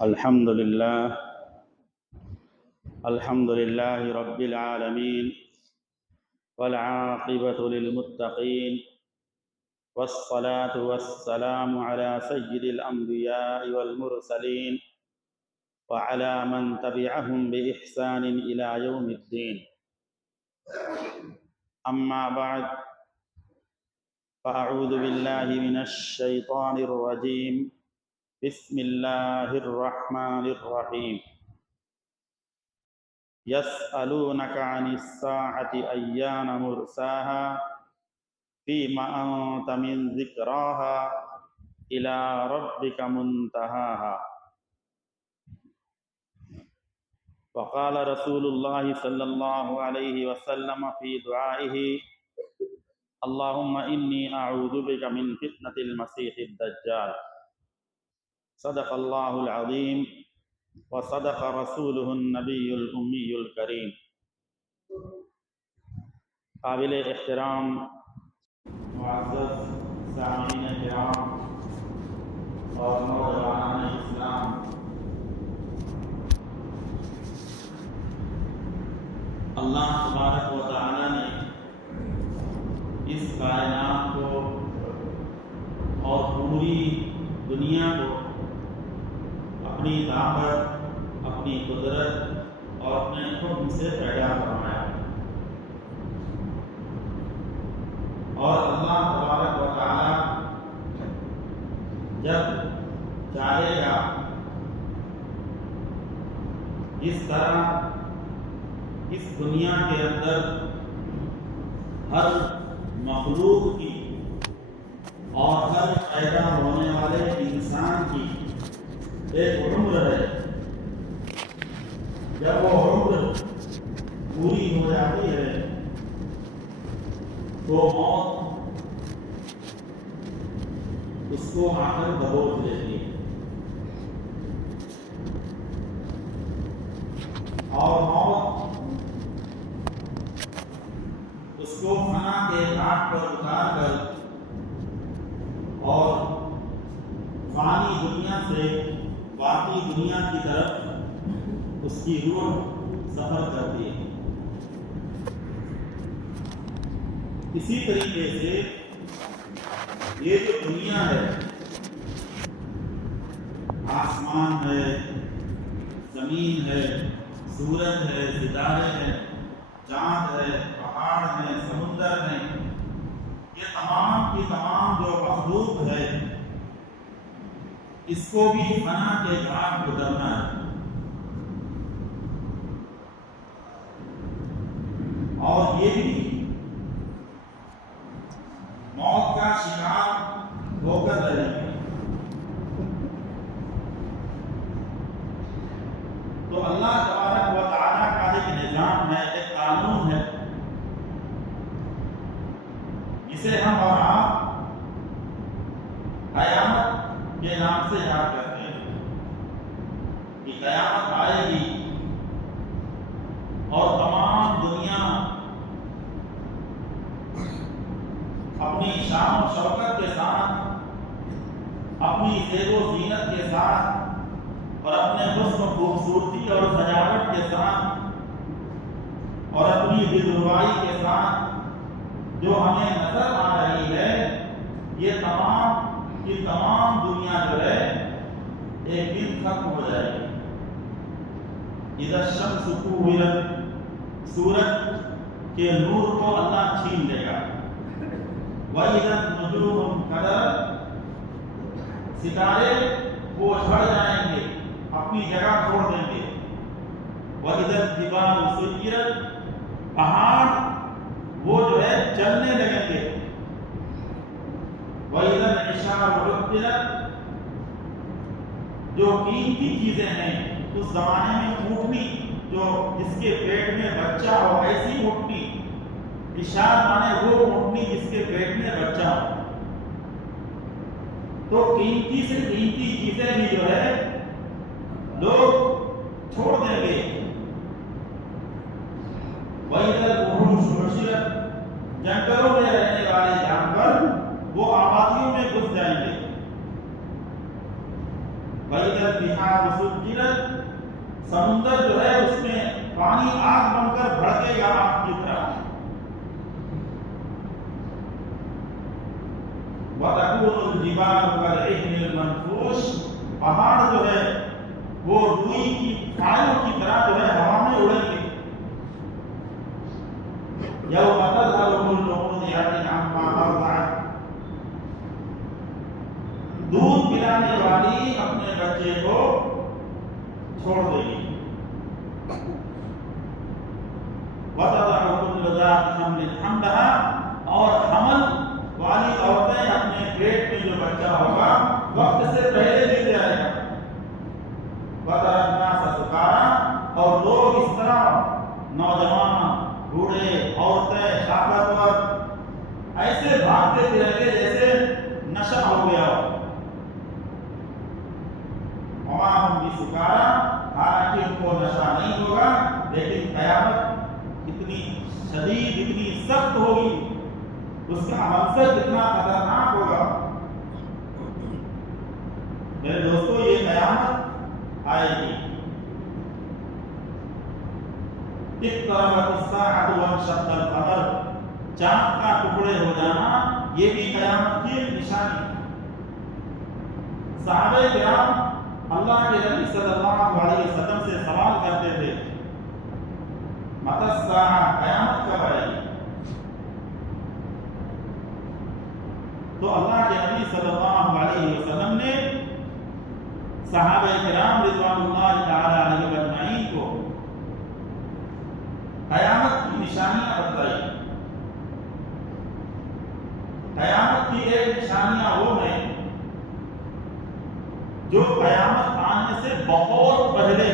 الحمد لله رب العالمين والعاقبة للمتقين والصلاة والسلام على سيد الأنبياء والمرسلين وعلى من تبعهم بإحسان إلى يوم الدين. أما بعد فأعوذ بالله من الشيطان الرجيم. بسم الله الرحمن الرحيم. يسألونك عن الساعة أيان مرساها فيما أنت من ذكراها إلى ربك منتهاها. وقال رسول الله صلى الله عليه وسلم في دعائه: اللهم إني أعوذ بك من فتنة المسيح الدجال. صدق الله العظيم وصدق رسوله النبی الأمی الکریم. قابل احترام معزز سامعین کرام اور نوجوانان اسلام، اللہ تبارک و تعالی نے اس کائنات کو اور پوری دنیا کو اپنی طاقت، اپنی قدرت اور اپنے حکم سے پیدا فرمایا، اور اللہ تبارک و تعالی جب چاہے گا اس طرح اس دنیا کے اندر ہر مخلوق کی اور ہر پیدا ہونے والے انسان کی ایک عمر ہے. جب وہ عمر پوری ہو جاتی ہے تو موت اس کو آ کر دبوچ لیتی ہے، اور موت اس کو فنا کے گھاٹ پر اتار کر اور فانی دنیا سے باقی دنیا کی طرف اس کی روح سفر کرتی ہے. اسی طریقے سے یہ جو دنیا ہے، آسمان ہے، زمین ہے، سورج ہے، ستارے ہیں، چاند ہے، پہاڑ ہیں، سمندر ہیں، یہ تمام کی تمام جو مخلوق ہے اس کو بھی فنا کے گھاٹ گزرنا ہے، اور یہ بھی موت کا شکار ہو کر رہے ہیں. تو اللہ تبارک و تعالیٰ کا ایک نظام ہے، ایک قانون ہے جسے ہم اور آپ قیامت کے نام سے یاد کرتے ہیں کہ قیامت آئے گی اور تمام دنیا اپنی شان و شوکت کے ساتھ، اپنی زیب و زینت کے ساتھ اور اپنے حسن و خوبصورتی اور سجاوٹ کے ساتھ اور اپنی دلربائی کے ساتھ جو ہمیں نظر آ رہی ہے، یہ تمام کی تمام دنیا جو ہے ایک دن ختم ہو جائے گی. اذا الشمس کورت، سورج کے نور کو اللہ چھین لے گا. وَإِذَا النُّجُومُ انْكَدَرَتْ، ستارے وہ جھڑ جائیں گے، اپنی جگہ چھوڑ دیں گے. وَإِذَا الْجِبَالُ سُيِّرَتْ، پہاڑ وہ جو ہے چلنے لگیں گے. وَإِذَا الْعِشَارُ عُطِّلَتْ، جو قیمتی چیزیں ہیں اس زمانے میں اونٹنی، جو جس کے پیٹ میں بچہ ہو، ایسی اونٹنی، اشار مانے وہ اونٹنی جس کے پیٹ میں بچہ ہو، تو قیمتی سے قیمتی چیزیں بھی جو ہے لوگ چھوڑ دیں گے. وَإِذَا الْوُحُوشُ حُشِرَتْ، جنگلوں میں رہنے والے جانور وہ آبادیوں میں گھس جائیں گے. وَإِذَا البحار سجرت، سمندر جو ہے اس میں پانی آگ بن کر بھڑکے گا آگ کی طرح. وَتَكُونُ الْجِبَالُ كَالْعِهْنِ الْمَنْفُوشِ، پہاڑ جو ہے وہ روئی کی پھائلوں کی طرح جو ہے ہوا میں اڑیں گے. يَوْمَ تَذْهَلُ كُلُّ مُرْضِعَةٍ عَمَّا أَرْضَعَتْ، دودھ پلانے والی اپنے بچے کو چھوڑ دے گی. وَتَضَعُ كُلُّ ذَاتِ حَمْلٍ حَمْلَهَا، اور حمل والی عورتیں اپنے پیٹ میں جو بچہ ہوگا وقت سے پہلے دے جائے گا. وَتَرَى النَّاسَ سُكَارَىٰ، اور لوگ اس طرح نوجوان، بوڑھے، عورتیں، طاقتور ایسے بھاگتے پھریں گے جیسے نشہ ہو گیا ہو. وَمَا هُمْ بِسُكَارَىٰ، حالانکہ ان کو نشہ نہیں ہوگا، لیکن قیامت اتنی شدید، اتنی سخت ہوگی، اس کا منظر کتنا خطرناک ہوگا. میرے دوستو، یہ قیامت آئے گی. اقتربت الساعة وانشق القمر، چاند کا ٹکڑے ہو جانا یہ بھی قیامت کی نشانی. صحابہ کرام اللہ کے نبی صلی اللہ علیہ وسلم سے سوال کرتے تھے، متی الساعة، قیامت کب آئے گی؟ تو اللہ کے نبی صلی اللہ علیہ وسلم نے صحابہ کرام رضوان اللہ تعالی علیہم اجمعین کو قیامت کی نشانیاں بتائی. قیامت کی ایک نشانیاں وہ ہیں جو قیامت آنے سے بہت پہلے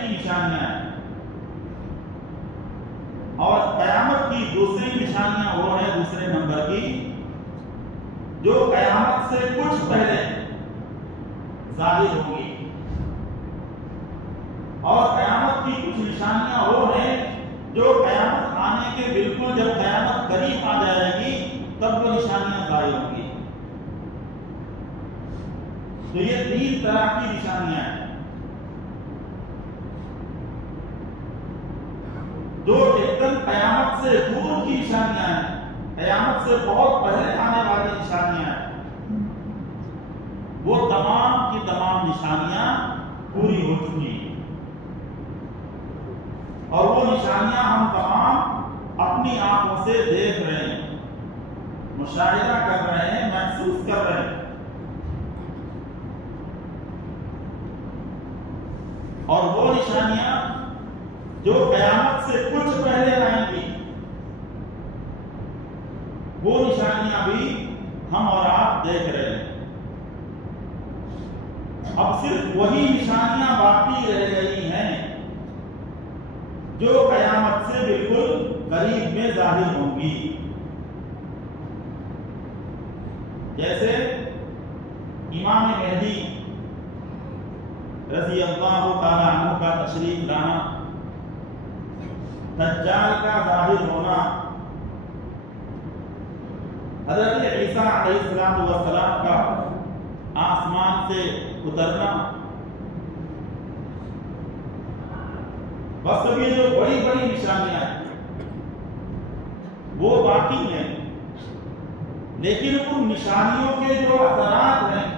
کی نشانیاں ہیں، اور قیامت کی دوسری نشانیاں وہ ہیں دوسرے نمبر کی جو قیامت سے کچھ پہلے ظاہر ہوں گی. اور قیامت کی کچھ نشانیاں وہ ہیں جو قیامت آنے کے بالکل جب قیامت قریب آ جائے گی تب وہ نشانیاں ظاہر ہوں گی. تو یہ 3 طرح کی نشانیاں ہیں جو ایک دم قیامت سے دور کی نشانیاں ہیں، قیامت سے بہت پہلے آنے والی نشانیاں ہیں. وہ تمام کی تمام نشانیاں پوری ہو چکی ہیں، اور وہ نشانیاں ہم تمام اپنی آنکھوں سے دیکھ رہے ہیں، مشاہدہ کر رہے ہیں، محسوس کر رہے ہیں. اور وہ نشانیاں جو قیامت سے کچھ پہلے آئیں گی وہ نشانیاں بھی ہم اور آپ دیکھ رہے ہیں. اب صرف وہی نشانیاں باقی رہ گئی ہیں جو قیامت سے بالکل قریب میں ظاہر ہوں گی. جیسے امام مہدی رضی اللہ تعالی عنہ کا تشریف لانا، دجال کا ظاہر ہونا، حضرت عیسیٰ علیہ السلام کا آسمان سے اترنا، بس اب یہ جو بڑی بڑی نشانیاں ہیں وہ باقی ہیں، لیکن ان نشانیوں کے جو اثرات ہیں،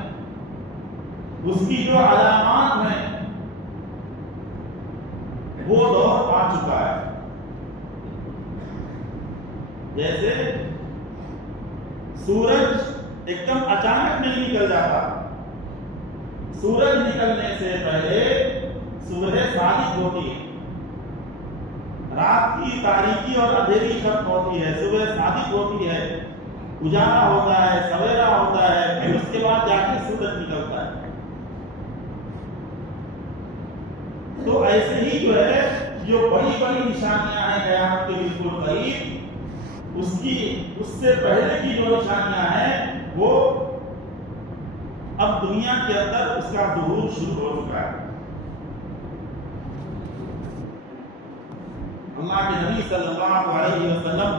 اس کی جو علامات ہیں، وہ دور آ چکا ہے. جیسے سورج ایک دم اچانک نہیں نکل جاتا، سورج نکلنے سے پہلے صبح صادق ہوتی ہے، رات کی تاریکی اور اندھیری ختم ہوتی ہے، صبح صادق ہوتی ہے، اجالا ہوتا ہے، سویرا ہوتا ہے، پھر اس کے بعد جا کے سورج نکلتا ہے. تو ایسے ہی جو ہے جو بڑی بڑی نشانیاں ہیں قیامت کے بالکل قریب، اس سے پہلے کی جو نشانیاں ہیں وہ اب دنیا کے اندر اس کا ظہور شروع ہو چکا ہے. اللہ کے نبی صلی اللہ علیہ وسلم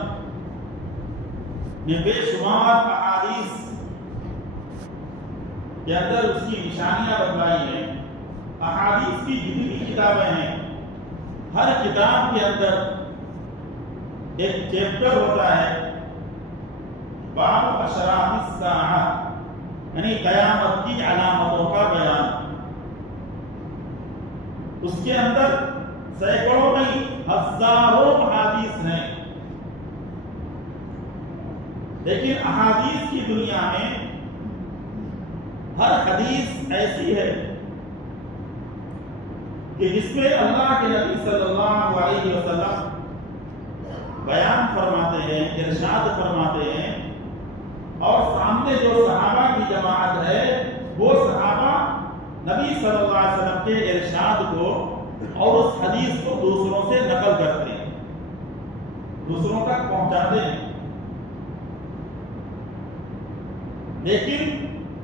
نے بے شمار احادیث کے اندر اس کی نشانیاں بتلائی ہیں۔ احادیث کی جتنی بھی کتابیں ہیں، ہر کتاب کے اندر ایک چیپٹر ہوتا ہے باب اشراط الساعہ، یعنی قیامت کی علامتوں کا بیان۔ اس کے اندر سینکڑوں نہیں ہزاروں احادیث ہیں، لیکن احادیث کی دنیا میں ہر حدیث ایسی ہے کہ جس میں اللہ کے نبی صلی اللہ علیہ وسلم بیان فرماتے ہیں، ارشاد فرماتے ہیں، اور سامنے جو صحابہ کی جماعت ہے وہ صحابہ نبی صلی اللہ علیہ وسلم کے ارشاد کو اور اس حدیث کو دوسروں سے نقل کرتے ہیں، دوسروں تک پہنچاتے ہیں۔ لیکن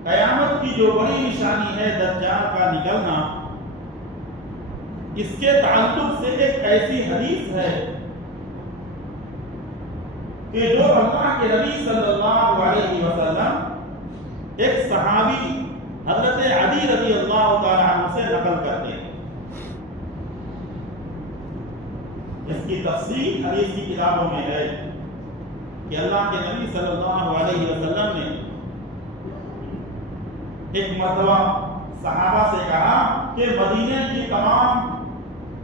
قیامت کی جو بڑی نشانی ہے دجال کا نکلنا، اس کے تعلق سے ایک ایسی حدیث ہے کہ جو اللہ کے نبی صلی اللہ علیہ وسلم ایک صحابی حضرت علی رضی اللہ تعالی عنہ سے نقل کرتے ہیں۔ اس کی تفصیل حدیث کی کتابوں میں ہے کہ اللہ کے نبی صلی اللہ علیہ وسلم نے ایک مرتبہ صحابہ سے کہا کہ مدینے کی تمام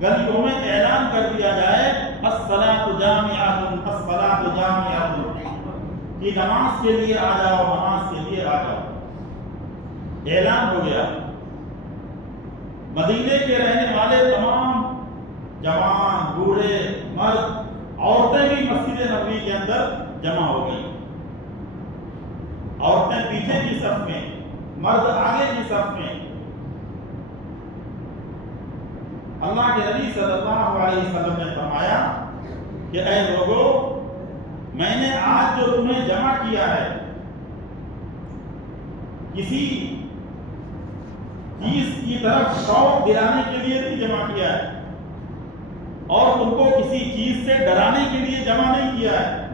گلیوں میں اعلان کر دیا جائے الصلاۃ جامعۃ الصلاۃ جامعۃ، کہ نماز کے لیے آ جاؤ، نماز کے لیے آ جاؤ۔ اعلان ہو گیا، مدینے کے رہنے والے تمام جوان، بوڑھے، مرد، عورتیں بھی مسجد نبوی کے اندر جمع ہو گئی۔ عورتیں پیچھے کی صف میں، مرد آگے کی صف میں۔ اللہ کے نبی صلی اللہ علیہ وسلم نے فرمایا کہ اے لوگوں، میں نے آج جو تمہیں جمع کیا ہے کسی چیز کی طرف شوق دلانے کے لیے نہیں جمع کیا ہے، اور تم کو کسی چیز سے ڈرانے کے لیے جمع نہیں کیا ہے،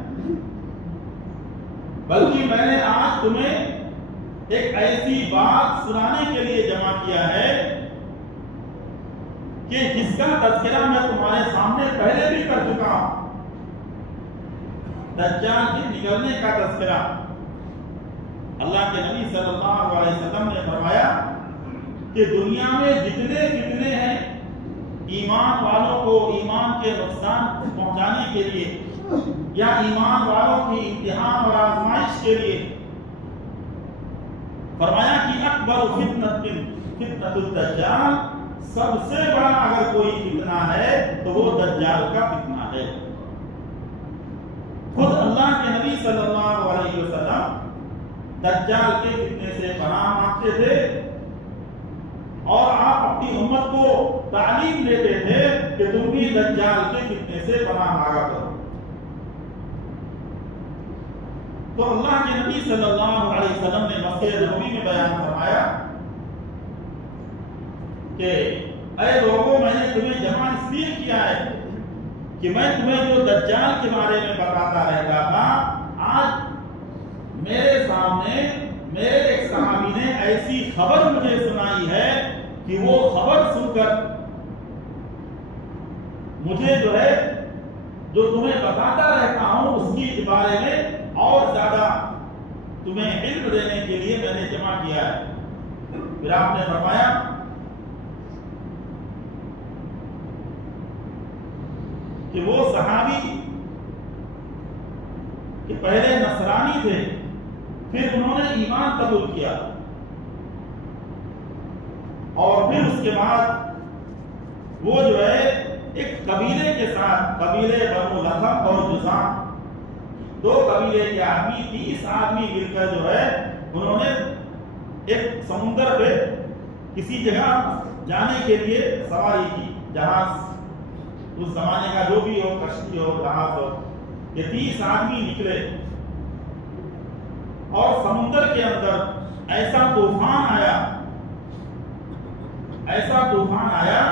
بلکہ میں نے آج تمہیں ایک ایسی بات سنانے کے لیے جمع کیا ہے کہ جس کا تذکرہ میں تمہارے سامنے پہلے بھی کر چکا ہوں، دجال کے نکلنے کا تذکرہ۔ اللہ کے نبی صلی اللہ علیہ وسلم نے فرمایا کہ دنیا میں جتنے فتنے ہیں ایمان والوں کو ایمان کے نقصان پہنچانے کے لیے یا ایمان والوں کی امتحان اور آزمائش کے لیے، فرمایا کہ اکبر فتنۃ الدجال، سب سے بڑا اگر کوئی فتنہ ہے تو وہ دجال کا فتنہ ہے۔ خود اللہ کے نبی صلی اللہ علیہ وسلم دجال کے فتنے سے پناہ مانگتے تھے، اور آپ اپنی امت کو تعلیم دیتے تھے کہ تم بھی دجال کے فتنے سے پناہ مانگا کرو۔ تو اللہ کے نبی صلی اللہ علیہ وسلم نے مسجد نبوی میں بیان فرمایا کہ اے لوگوں، میں نے تمہیں جمع اس لیے کیا ہے کہ میں تمہیں جو دجال کے بارے میں بتاتا رہتا تھا، آج میرے سامنے میرے ایک صحابی نے ایسی خبر مجھے سنائی ہے کہ وہ خبر سن کر مجھے جو تمہیں بتاتا رہتا ہوں اس کی بارے میں اور زیادہ تمہیں علم دینے کے لیے میں نے جمع کیا ہے۔ پھر آپ نے فرمایا کہ وہ صحابی کہ پہلے نصرانی تھے، پھر انہوں نے ایمان قبول کیا، اور پھر اس کے بعد وہ ایک قبیلے کے ساتھ، قبیلے بنو لخم اور جذام، دو قبیلے کے آدمی 30 آدمی مل کر انہوں نے ایک سمندر پہ کسی جگہ جانے کے لیے سواری کی، جہاز، اس زمانے کا جو بھی ہو، کشتی ہو، جہاز ہو، یہ 30 آدمی نکلے، اور سمندر کے اندر ایسا طوفان آیا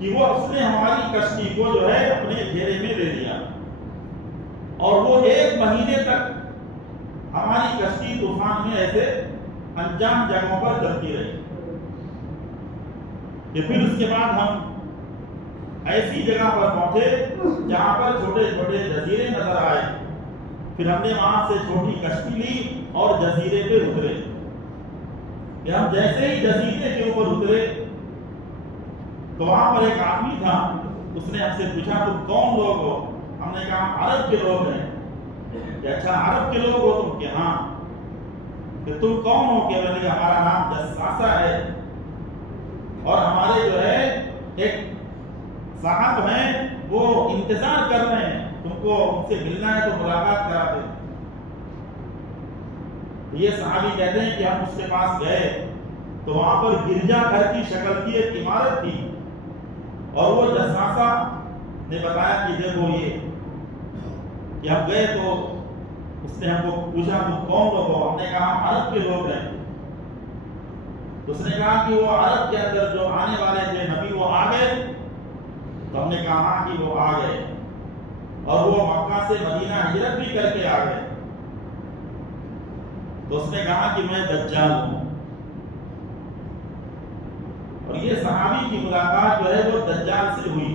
کہ وہ اس نے ہماری کشتی کو اپنے گھیرے میں لے لیا، اور وہ 1 مہینے تک ہماری کشتی طوفان میں ایسے انجان جگہوں پر چلتی رہی کہ پھر اس کے بعد ہم ایسی جگہ پر پہنچے جہاں پر چھوٹے چھوٹے جزیرے نظر آئے. پھر ہم نے وہاں سے چھوٹی کشتی لی اور جزیرے پہ اترے. کہ ہم جیسے ہی جزیرے کے اوپر اترے تو وہاں پر ایک آدمی تھا. اس نے ہم سے پوچھا تم کون لوگ ہو؟ ہم نے کہا عرب کے لوگ ہیں. کہ اچھا عرب کے لوگ ہو تم؟ کہ ہاں. کہ تم کون ہو؟ کہ میں نے کہا ہمارا نام جساسہ ہے اور ہمارے جو ہے ایک صاحب ہیں وہ انتظار کر رہے ہیں، تم کو ان سے ملنا ہے تو ملاقات کرا دیں. یہ صحابی کہتے ہیں کہ ہم اس کے پاس گئے تو وہاں پر گرجا گھر کی شکل کی ایک عمارت تھی اور وہ جساسہ نے بتایا کہ دیکھو یہ. کہ ہم گئے تو اس نے ہم کو پوچھا تم کون لوگ ہو؟ ہم نے کہا ہم عرب کے لوگ ہیں. تو اس نے کہا کہ وہ عرب کے اندر جو آنے والے تھے نبی وہ آ گئے؟ تو ہم نے کہا ہاں کہ وہ آ گئے اور وہ مکہ سے مدینہ ہجرت بھی کر کے آ گئے. تو اس نے کہا کہ میں دجال ہوں. اور یہ صحابی کی ملاقات جو ہے وہ دجال سے ہوئی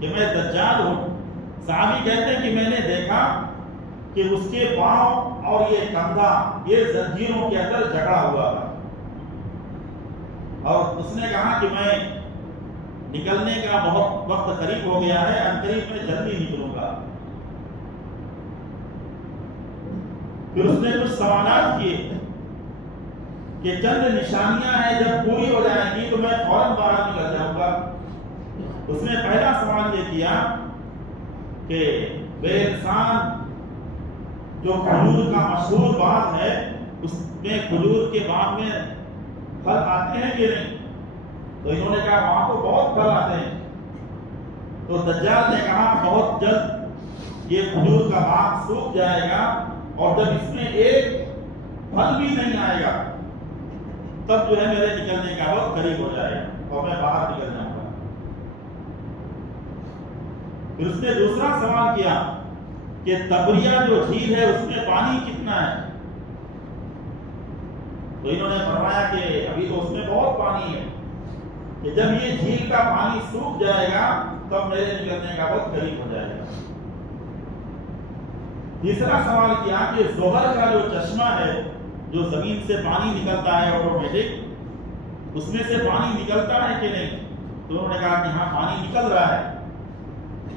کہ میں دجال ہوں. صحابی کہتے ہیں کہ میں نے دیکھا کہ اس کے پاؤں اور یہ کندھا یہ زنجیروں کے اندر جکڑا ہوا تھا. اور اس نے کہا کہ میں نکلنے کا بہت وقت قریب ہو گیا ہے، عنقریب میں جلدی نکلوں گا. پھر اس نے کچھ سوالات کیے کہ چند نشانیاں ہیں جب پوری ہو جائیں گی تو میں فوراً باہر نکل جاؤں گا. اس نے پہلا سوال یہ کیا کہ بے انسان جو کھجور کا مشہور باغ ہے اس میں کھجور کے باغ میں پھل آتے ہیں کہ نہیں؟ تو انہوں نے کہا وہاں تو بہت پھل آتے ہیں. تو دجال نے کہا بہت جلد یہ کھجور کا باغ سوکھ جائے گا اور جب اس میں ایک پھل بھی نہیں آئے گا تب جو ہے میرے نکلنے کا وقت قریب ہو جائے گا اور میں باہر نکل جاؤں گا. پھر اس نے دوسرا سوال کیا کہ تبریہ جو جھیل ہے اس میں پانی کتنا ہے؟ تو انہوں نے فرمایا کہ ابھی تو اس میں بہت پانی ہے کہ جب یہ جھیل کا پانی سوکھ جائے گا تب میرے نکلنے کا وقت قریب ہو جائے گا. تیسرا سوال کیا کہ زحل کا جو چشمہ ہے جو زمین سے پانی نکلتا ہے آٹومیٹک اس میں سے پانی نکلتا ہے کہ نہیں؟ تو انہوں نے کہا کہ ہاں پانی نکل رہا ہے.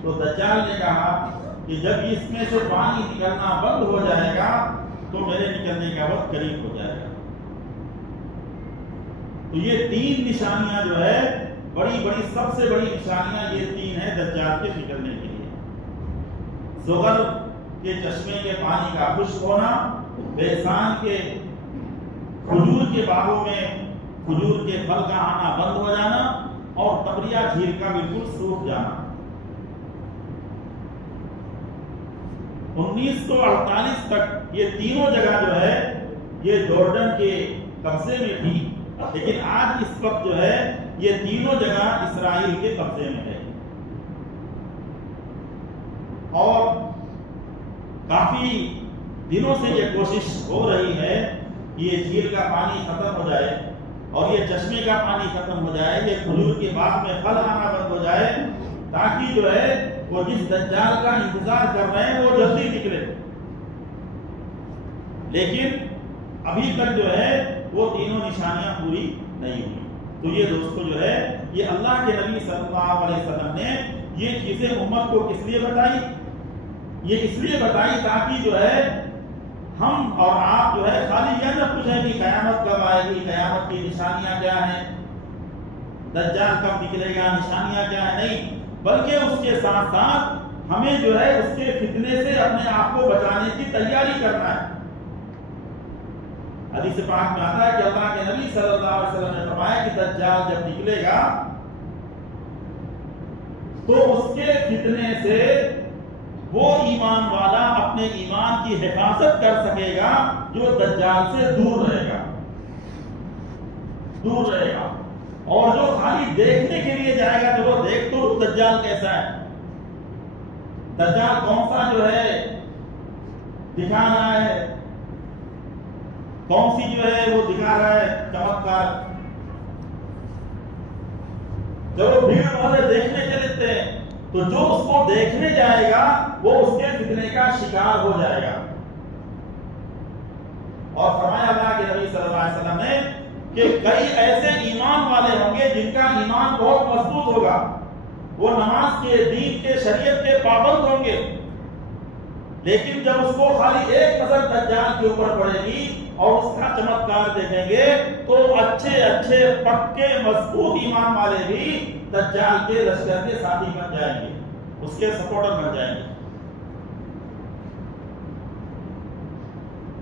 تو دجال نے کہا کہ جب اس میں سے پانی نکلنا بند ہو جائے گا تو میرے نکلنے کا وقت قریب ہو جائے گا. تو یہ تین نشانیاں جو ہے بڑی بڑی سب سے بڑی نشانیاں یہ تین ہیں دجال کے نکلنے کے لیے. زحل کے چشمے کے پانی کا خشک ہونا، بیسان کے کھجور کے باغوں میں کھجور کے پھل کا آنا بند ہو جانا اور تبریہ جھیل کا بالکل سوکھ جانا. 1948 تک یہ تینوں جگہ جو ہے یہ جارڈن کے قبضے میں تھی، لیکن آج اس وقت جو ہے یہ تینوں جگہ اسرائیل کے قبضے میں ہے. اور کافی دنوں سے یہ کوشش ہو رہی ہے کہ یہ جھیل کا پانی ختم ہو جائے اور یہ چشمے کا پانی ختم ہو جائے، یہ کھجور کے باغ میں پھل آنا بند ہو جائے تاکہ جو ہے وہ جس دجال کا انتظار کر رہے ہیں وہ جلدی نکلے. لیکن ابھی تک جو ہے وہ تینوں نشانیاں پوری نہیں ہوئی. تو یہ دوستو جو ہے یہ اللہ کے نبی صلی اللہ علیہ وسلم نے یہ چیزیں امت کو کس لیے بتائی؟ یہ اس لیے بتائی تاکہ جو ہے ہم اور آپ جو ہے خالی یہ نہ پوچھیں کہ قیامت کب آئے گی، قیامت کی نشانیاں کیا ہیں، دجال کب نکلے گا، نشانیاں کیا ہیں، نہیں، بلکہ اس کے ساتھ ساتھ ہمیں جو ہے اس کے فتنے سے اپنے آپ کو بچانے کی تیاری کرنا ہے. حدیث پاک میں آتا ہے کہ اللہ کے نبی صلی اللہ علیہ وسلم نے فرمایا کہ دجال جب نکلے گا تو اس کے فتنے سے وہ ایمان والا اپنے ایمان کی حفاظت کر سکے گا جو دجال سے دور رہے گا، دور رہے گا. اور جو خالی دیکھنے کے لیے جائے گا تو وہ دیکھ تو دجال کیسا ہے، دجال کون سا جو ہے دکھا رہا ہے، کون سی جو ہے وہ دکھا رہا ہے چمتکار؟ جب وہ بھیڑ والے دیکھنے چلتے ہیں تو جو اس کو دیکھنے جائے گا وہ اس کے فتنے کا شکار ہو جائے گا. اور فرمایا اللہ کے نبی صلی اللہ علیہ وسلم نے کہ کئی ایسے ایمان والے ہوں گے جن کا ایمان بہت مضبوط ہوگا، وہ نماز کے، دین کے، شریعت کے پابند ہوں گے، لیکن جب اس کو خالی ایک نظر دجال کے اوپر پڑے گی اور اس کا چمتکار دیکھیں گے تو اچھے اچھے پکے مضبوط ایمان والے بھی دجال کے لشکر کے ساتھی بن جائیں گے، اس کے سپورٹر بن جائیں گے.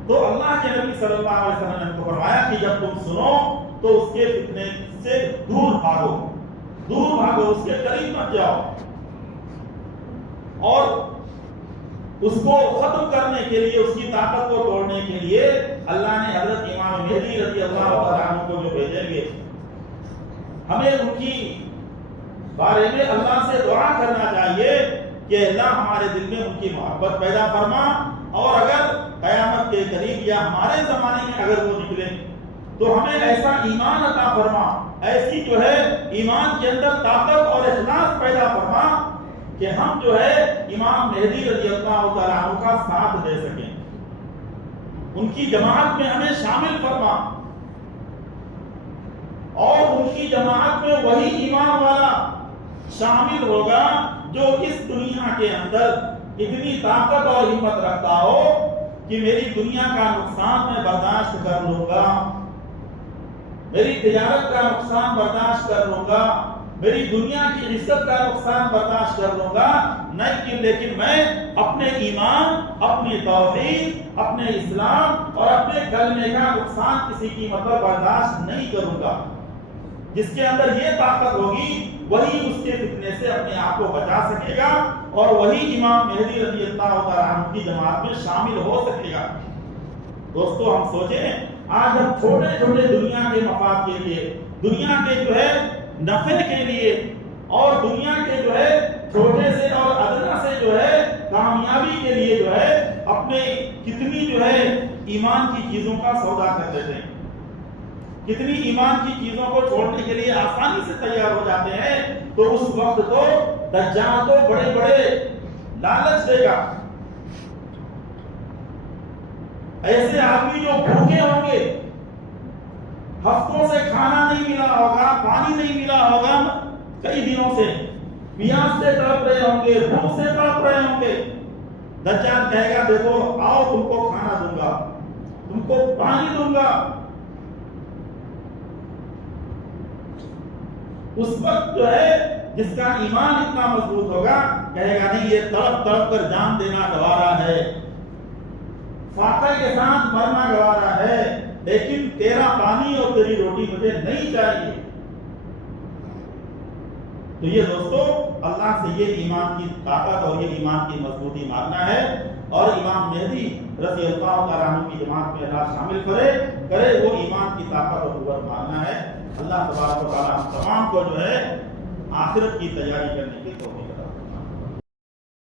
تو اللہ کے نبی صلی اللہ علیہ وسلم نے فرمایا کہ جب تم سنو تو اس کے فتنے سے دور بھاگو، دور بھاگو، اس کے قریب مت جاؤ. اور اس کو ختم کرنے کے لیے، اس کی طاقت کو توڑنے کے لیے اللہ نے حضرت امام مہدی رضی اللہ تعالیٰ عنہ کو جو بھیجیں گے، ہمیں ان کی بارے میں اللہ سے دعا کرنا چاہیے کہ اللہ ہمارے دل میں ان کی محبت پیدا فرما، اور اگر قیامت کے قریب یا ہمارے زمانے میں اگر وہ نکلے تو ہمیں ایسا ایمان عطا فرما، ایسی جو ہے ایمان کے اندر طاقت اور اخلاص پیدا فرما کہ ہم جو ہے امام مہدی رضی اللہ تعالیٰ عنہ کا ساتھ دے سکیں، ان کی جماعت میں ہمیں شامل فرما، اور ان کی جماعت میں وہی ایمان والا شامل ہوگا جو اس دنیا کے اندر اتنی طاقت اور ہمت رکھتا ہو کہ میری دنیا کا نقصان میں برداشت کر لوں گا، میری تجارت کا نقصان برداشت کر لوں گا، میری دنیا کی عزت کا نقصان برداشت کر لوں گا، نہیں لیکن میں اپنے ایمان، اپنی توحید، اپنے اسلام اور اپنے کلمے کا نقصان کسی قیمت پر برداشت نہیں کروں گا. جس کے اندر یہ طاقت ہوگی وہی اس کے فتنے سے اپنے آپ کو بچا سکے گا، اور وہی امام مہدی رضی اللہ تعالیٰ عنہ کی جماعت میں شامل ہو سکے گا. دوستو ہم سوچیں، آج ہم چھوٹے چھوٹے دنیا کے مفاد کے لیے، دنیا کے جو ہے نفع کے لیے، اور دنیا کے جو ہے چھوٹے سے اور ادنا سے جو ہے کامیابی کے لیے جو ہے اپنے کتنی جو ہے ایمان کی چیزوں کا سودا کر دیتے ہیں، کتنی ایمان کی چیزوں کو چھوڑنے کے لیے آسانی سے تیار ہو جاتے ہیں. تو اس وقت تو دجال تو بڑے بڑے لالچ دے گا. ایسے آدمی جو بھوکے ہوں گے، ہفتوں سے کھانا نہیں ملا ہوگا، پانی نہیں ملا ہوگا، کئی دنوں سے پیاس سے تڑپ رہے ہوں گے، بھوک سے تڑپ رہے ہوں گے، دجال کہے گا دیکھو آؤ تم کو کھانا دوں گا، تم کو پانی دوں گا. اس وقت جو ہے جس کا ایمان اتنا مضبوط ہوگا کہے گا نہیں، یہ تڑپ تڑپ کر جان دینا گوارا ہے، فاقہ کے ساتھ مرنا گوارا ہے، لیکن تیرا پانی اور تیری روٹی مجھے نہیں چاہیے. تو یہ دوستو اللہ سے یہ ایمان کی طاقت اور یہ ایمان کی مضبوطی مانگنا ہے، اور امام مہدی رضی اللہ تعالیٰ عنہ کی جماعت میں اللہ شامل کرے وہ ایمان کی طاقت اور قوت مانگنا ہے. اللہ تبارک و تعالیٰ ہم تمام کو جو ہے آخرت کی تیاری کرنے کی توفیق